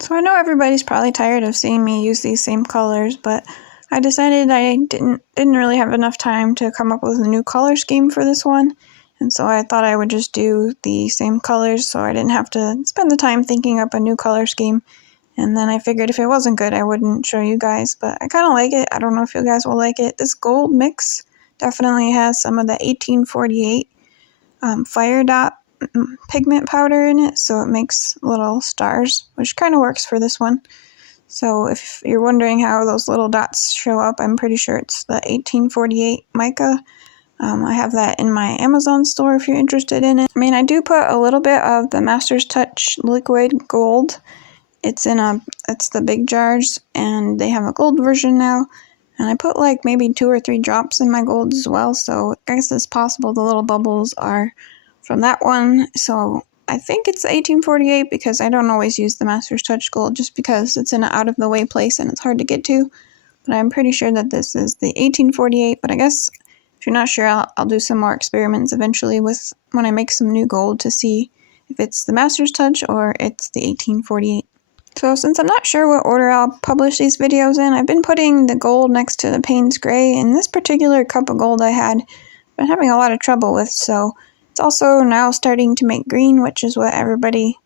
So I know everybody's probably tired of seeing me use these same colors, but I decided I didn't really have enough time to come up with a new color scheme for this one, and so I thought I would just do the same colors so I didn't have to spend the time thinking up a new color scheme. And then I figured if it wasn't good, I wouldn't show you guys, but I kind of like it. I don't know if you guys will like it. This gold mix definitely has some of the 1848 fire dot pigment powder in it, so it makes little stars, which kind of works for this one. So if you're wondering how those little dots show up, I'm pretty sure it's the 1848 mica. I have that in my Amazon store if you're interested in it. I mean, I do put a little bit of the Master's Touch liquid gold. It's the big jars, and they have a gold version now. And I put like maybe 2 or 3 drops in my gold as well, so I guess it's possible the little bubbles are from that one. So I think it's 1848 because I don't always use the Master's Touch Gold just because it's in an out-of-the-way place and it's hard to get to. But I'm pretty sure that this is the 1848, but I guess if you're not sure, I'll do some more experiments eventually with when I make some new gold to see if it's the Master's Touch or it's the 1848. So since I'm not sure what order I'll publish these videos in, I've been putting the gold next to the Payne's Gray, and this particular cup of gold I had been having a lot of trouble with, so it's also now starting to make green, which is what everybody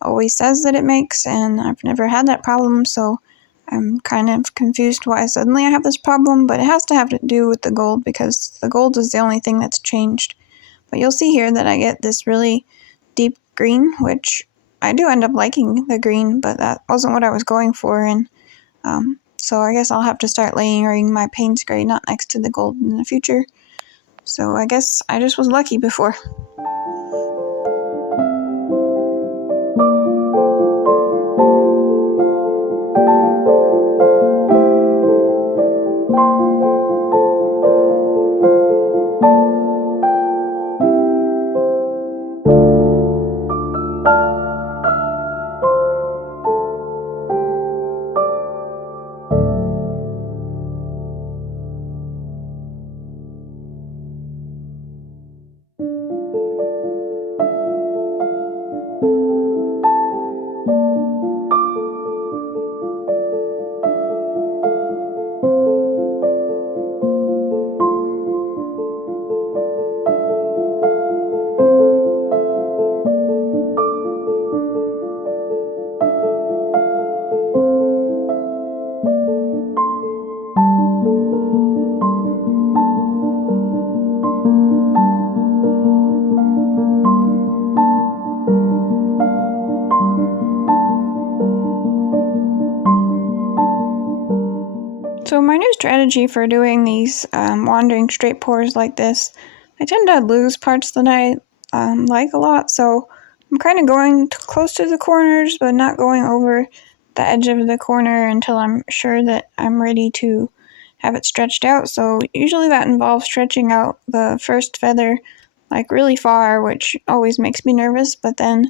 always says that it makes, and I've never had that problem, so I'm kind of confused why suddenly I have this problem, but it has to have to do with the gold because the gold is the only thing that's changed. But you'll see here that I get this really deep green, which I do end up liking the green, but that wasn't what I was going for, and so I guess I'll have to start layering my Payne's Gray not next to the gold in the future. So I guess I just was lucky before. So my new strategy for doing these wandering straight pours like this, I tend to lose parts that I like a lot, so I'm kind of going close to the corners, but not going over the edge of the corner until I'm sure that I'm ready to have it stretched out. So usually that involves stretching out the first feather like really far, which always makes me nervous, but then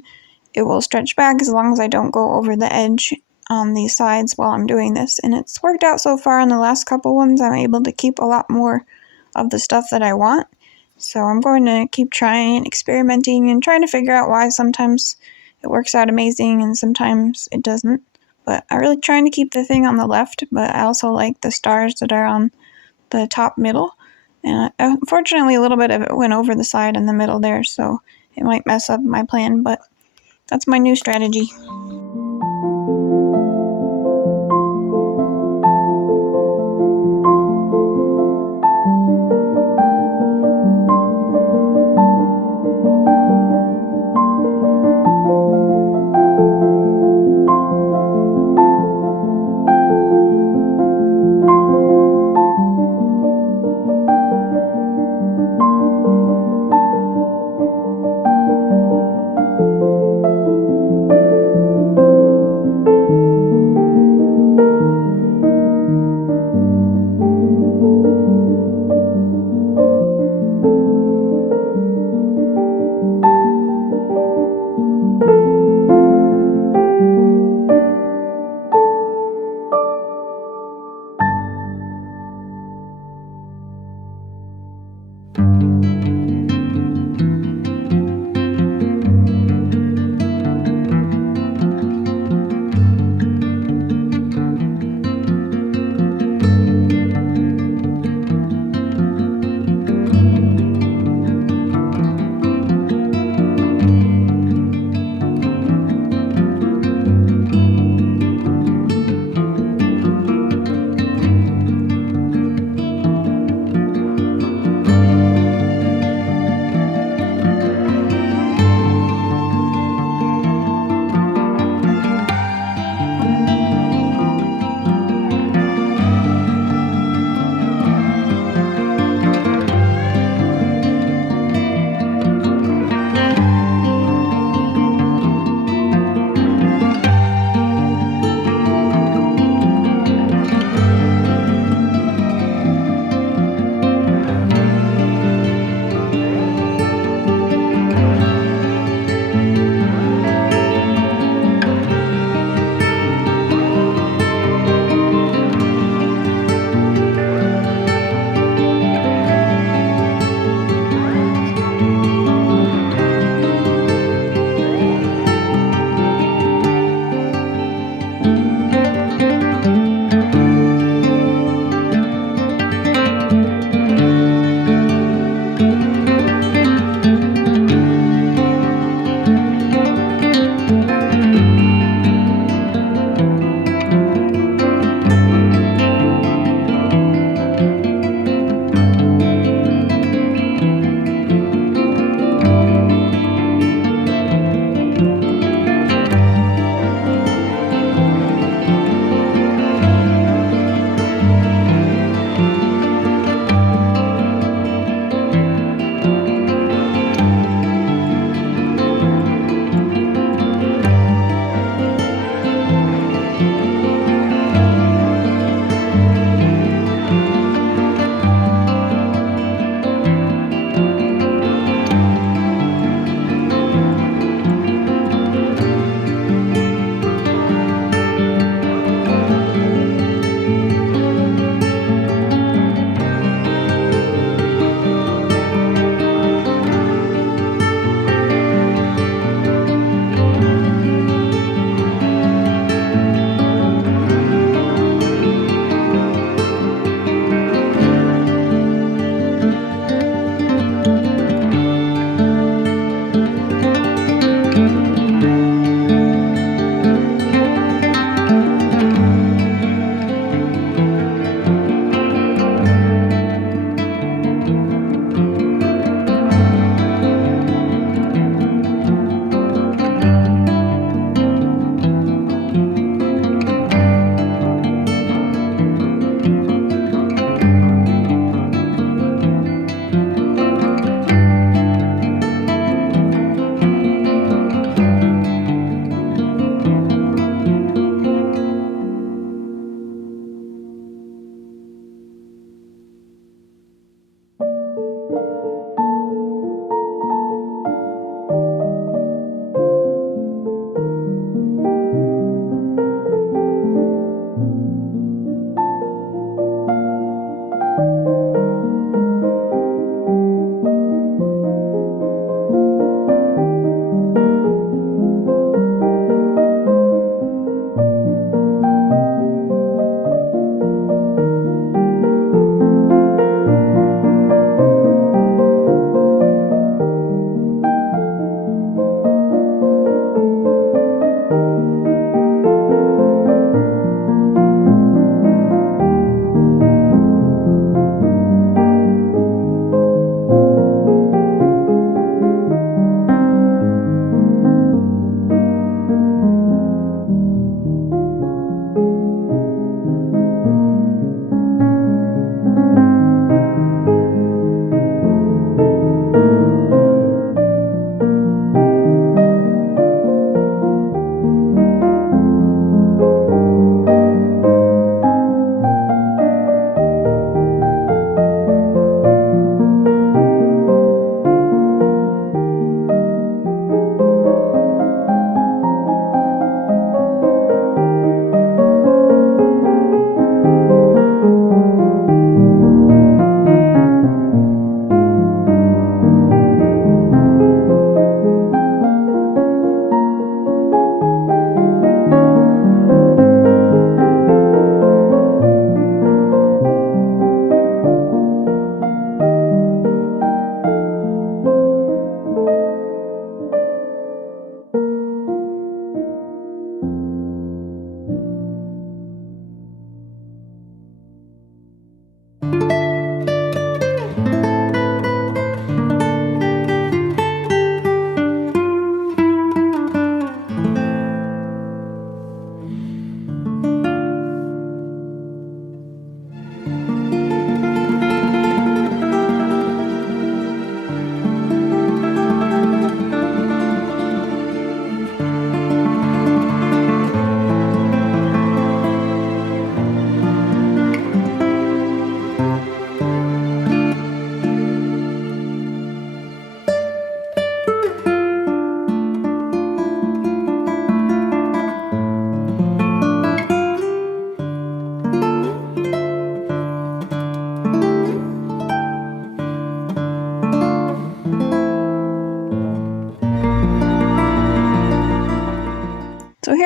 it will stretch back as long as I don't go over the edge on these sides while I'm doing this, and it's worked out so far. In the last couple ones I'm able to keep a lot more of the stuff that I want, so I'm going to keep trying and experimenting and trying to figure out why sometimes it works out amazing and sometimes it doesn't. But I'm really trying to keep the thing on the left, but I also like the stars that are on the top middle, and unfortunately a little bit of it went over the side in the middle there, so it might mess up my plan, but that's my new strategy.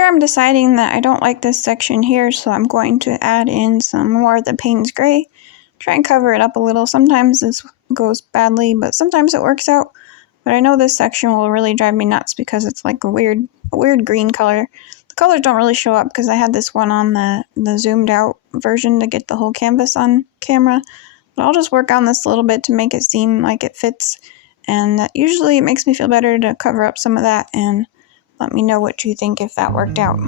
I'm deciding that I don't like this section here, so I'm going to add in some more of the Payne's Gray. Try and cover it up a little. Sometimes this goes badly, but sometimes it works out. But I know this section will really drive me nuts because it's like a weird green color. The colors don't really show up because I had this one on the zoomed out version to get the whole canvas on camera. But I'll just work on this a little bit to make it seem like it fits. And that usually it makes me feel better to cover up some of that, and let me know what you think if that worked out.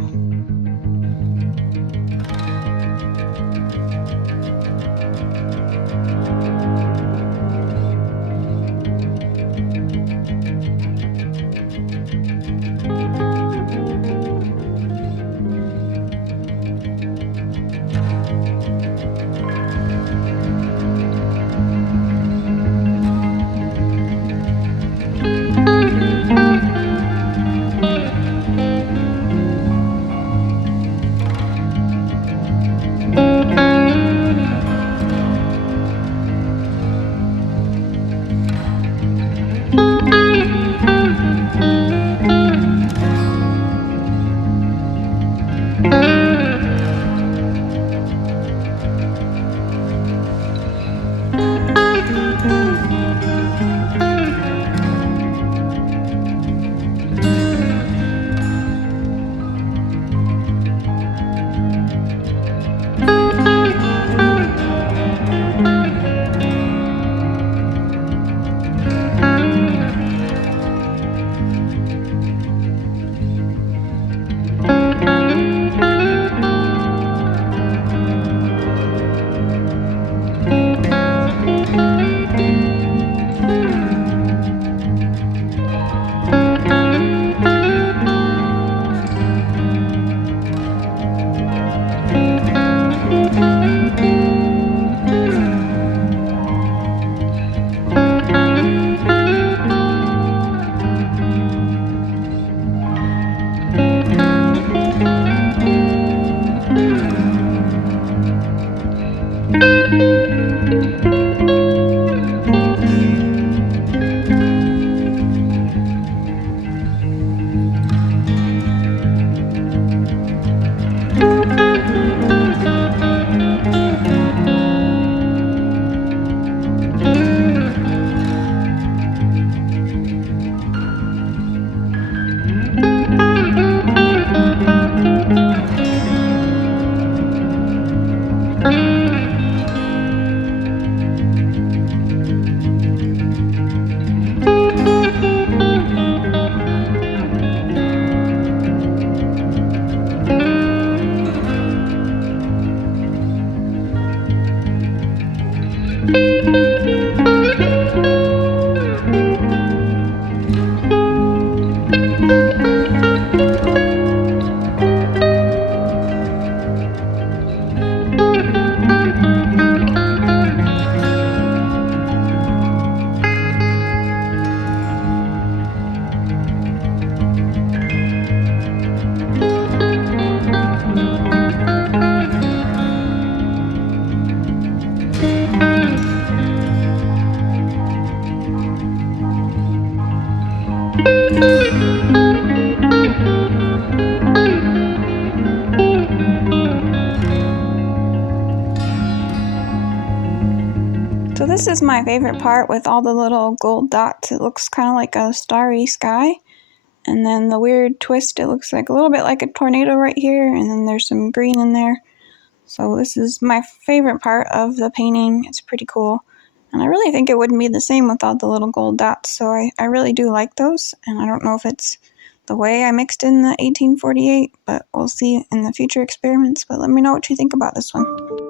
So this is my favorite part with all the little gold dots. It looks kind of like a starry sky. And then the weird twist, it looks like a little bit like a tornado right here. And then there's some green in there. So this is my favorite part of the painting. It's pretty cool. And I really think it wouldn't be the same without the little gold dots. So I really do like those. And I don't know if it's the way I mixed in the 1848, but we'll see in the future experiments. But let me know what you think about this one.